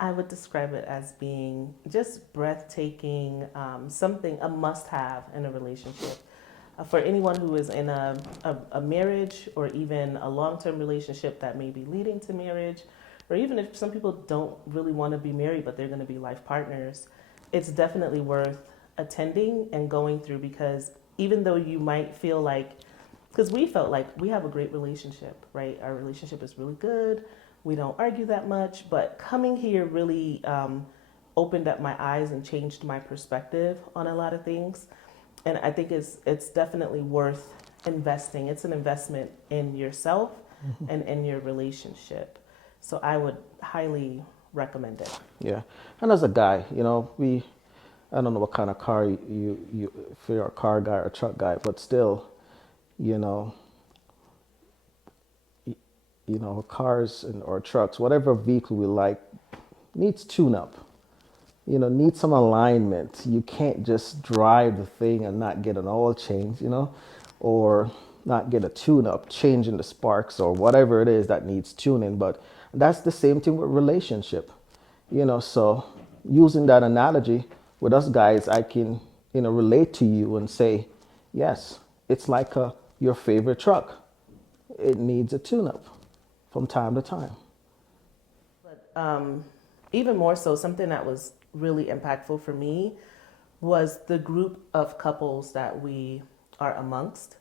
I would describe it as being just breathtaking, something, a must have in a relationship. For anyone who is in a marriage or even a long term relationship that may be leading to marriage, or even if some people don't really want to be married but they're going to be life partners, it's definitely worth attending and going through because even though you might feel like, because we felt like we have a great relationship, right? Our relationship is really good. We don't argue that much, but coming here really opened up my eyes and changed my perspective on a lot of things. And I think it's definitely worth investing. It's an investment in yourself and in your relationship. So I would highly recommend it. Yeah, and as a guy, I don't know what kind of car if you're a car guy or a truck guy, but still, you know, cars or trucks, whatever vehicle we like, needs tune up. Needs some alignment. You can't just drive the thing and not get an oil change, or not get a tune up, changing the sparks or whatever it is that needs tuning. But that's the same thing with relationship, So using that analogy with us guys, I can, relate to you and say, yes, it's like your favorite truck. It needs a tune up from time to time. But even more so, something that was really impactful for me was the group of couples that we are amongst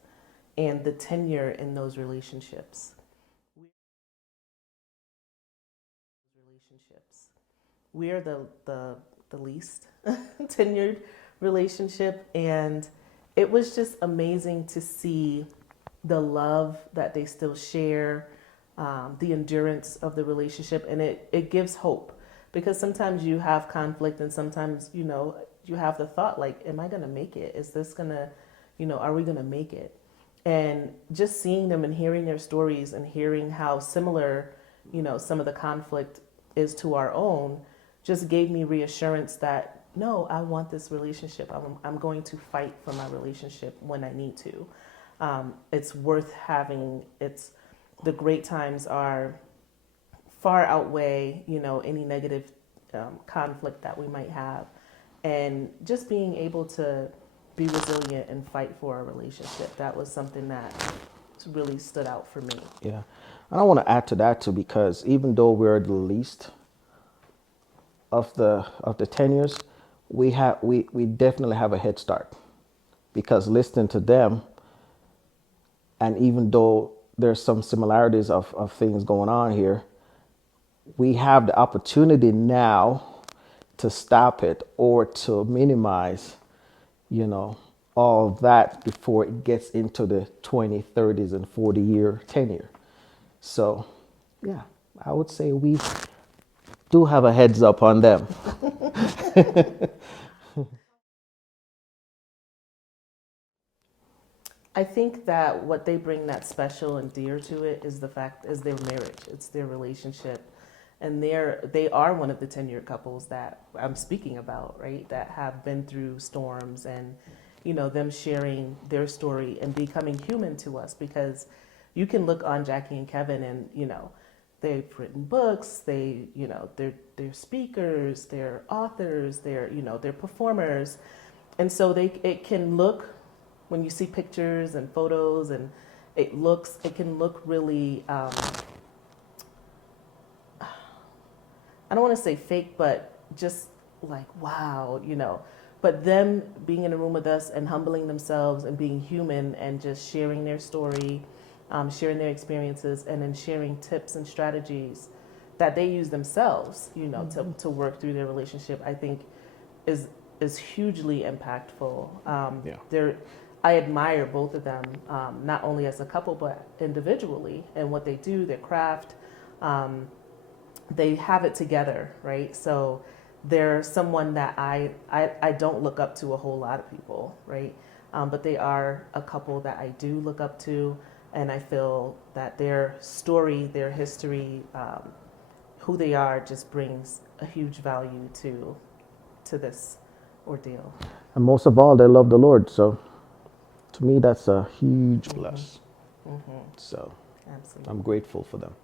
and the tenure in those relationships. Relationships. We are the least tenured relationship, and it was just amazing to see the love that they still share, the endurance of the relationship, and it gives hope because sometimes you have conflict, and sometimes you have the thought like, "Am I gonna make it? Is this gonna, are we gonna make it?" And just seeing them and hearing their stories and hearing how similar, some of the conflict is to our own, just gave me reassurance that no, I want this relationship. I'm going to fight for my relationship when I need to. It's worth having. It's the great times are far outweigh any negative conflict that we might have, and just being able to be resilient and fight for a relationship, that was something that really stood out for me. Yeah. And I want to add to that too, because even though we're the least of the tenures, we definitely have a head start because listening to them, and even though there's some similarities of things going on here, we have the opportunity now to stop it or to minimize, you know, all of that before it gets into the 20, 30s, and 40-year tenure. So, yeah, I would say we do have a heads up on them. I think that what they bring that's special and dear to it is the fact is their marriage. It's their relationship, and they are one of the tenured couples that I'm speaking about, right? That have been through storms and them sharing their story and becoming human to us because you can look on Jackie and Kevin and they've written books, they're speakers, they're authors, they're performers, and so it can look when you see pictures and photos and it can look really I don't want to say fake, but just like wow, but them being in a room with us and humbling themselves and being human and just sharing their story, sharing their experiences, and then sharing tips and strategies that they use themselves, to work through their relationship, I think is is hugely impactful. Yeah. I admire both of them, not only as a couple but individually, and what they do, their craft. Um, they have it together, right? So they're someone that I don't look up to a whole lot of people, right? But they are a couple that I do look up to, and I feel that their story, their history, who they are, just brings a huge value to this ordeal. And most of all, they love the Lord. So to me, that's a huge Mm-hmm. plus. Mm-hmm. So I'm Absolutely. grateful for them.